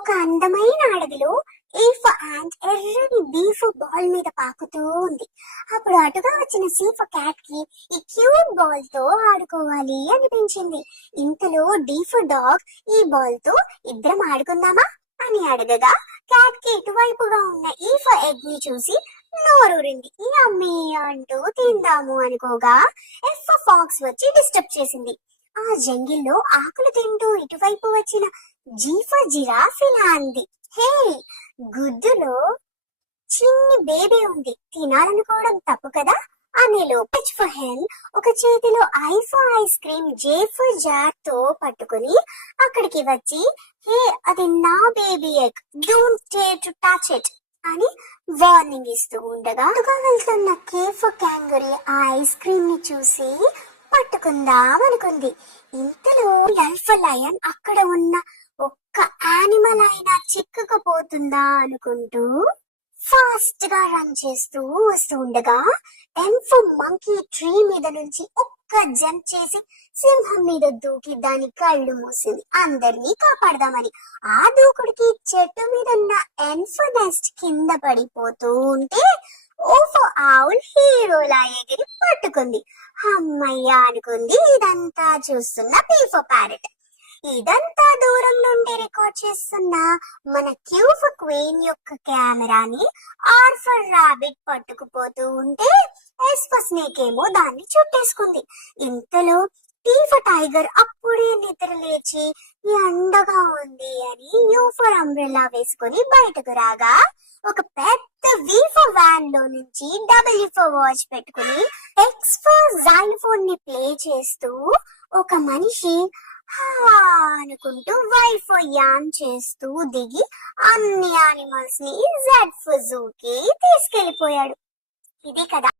ఒక అందమైన అడవిలో ఈఫ్ యాంట్ ఎర్రని బీఫ్ బాల్ మీద పాకుతూ ఉంది. అప్పుడు అటుగా వచ్చిన సీఫ్ క్యాట్ కి ఈ క్యూట్ బాల్ తో ఆడుకోవాలి అనిపించింది. ఇంతలో డీఫ్ డాగ్ ఈ బాల్ తో ఇద్దరం ఆడుకుందామా అని అడగగా క్యాట్ కి ఇటువైపుగా ఉన్న ఈఫ్ ఎగ్ ని చూసి నోరూరింది. యమ్మీ అంటూ తిందాము అనుకోగా ఎఫ్ ఫాక్స్ వచ్చి డిస్టర్బ్ చేసింది. ఆ జంగిల్లో ఆకులు తింటూ ఇటువైపు వచ్చిన జీఫ్ జిరాఫ్ ఇలా అంది, హే, గుడ్డులో చిన్ని బేబీ ఉంది, తినాలనుకోవడం తప్పు కదా అనే లోపెచ్ హెన్ ఒక చేతిలో ఐస్ క్రీమ్ జేఫ్ జార్ తో పట్టుకుని అక్కడికి వచ్చి, హే, అది నా baby egg, don't dare to touch it అని వార్నింగ్ ఇస్తూ ఉండగా వెళ్తున్న కేఫ్ క్యాంగరీ ఆ ఐస్ క్రీమ్ ని చూసి పట్టుకుందాం అనుకుంది. ఇంతలో ఎల్ఫ్ లయన్ అక్కడ ఉన్న ఒక్క యానిమల్ అయినా చిక్కుకుపోతుందా అనుకుంటూ ఫాస్ట్ గా రన్ చేస్తూ వస్తూ ఉండగా ఎల్ఫ్ మంకీ ట్రీ మీద నుంచి ఒక్క జంప్ చేసి సింహం మీద దూకి దాని కళ్ళు మూసింది అందరినీ కాపాడదామని. ఆ దూకుడికి చెట్టు మీద ఉన్న ఎల్ఫ్ నెస్ట్ కింద పడిపోతూ ఉంటే ఓఫో ఆవుల్ హీరోలా ఎగిరి పట్టుకుంది. అమ్మయ్య అనుకుంది ఇదంతా చూస్తున్న పీఫో ప్యారెట్. ఇదంతా దూరం నుండి రికార్డ్ చేస్తున్న మన క్యూఫ్ క్వీన్ యొక్క కెమెరాని ఆర్ఫర్ రాబిట్ పట్టుకుపోతూ ఉంటే ఎస్ప స్నేక్ ఏమో దాన్ని చుట్టేసుకుంది. ఇంతలో టీఫ్ టైగర్ అప్పుడే నిద్ర లేచి ఎండగా ఉంది అని యూఫర్ అంబ్రెల్లా వేసుకొని బయటకు రాగా ఒక పెద్ద వీఫర్ వ్యాన్ లో నుంచి డబ్ల్యూఫర్ వాచ్ పెట్టుకుని ఎక్స్ ఫర్ జైలోఫోన్ ని ప్లే చేస్తూ ఒక మనిషి అనుకుంటూ వైఫ్ యామ్ చేస్తూ దిగి అన్ని యానిమల్స్ ని జెడ్ ఫర్ జూ కి తీసుకెళ్లిపోయాడు. ఇది కదా.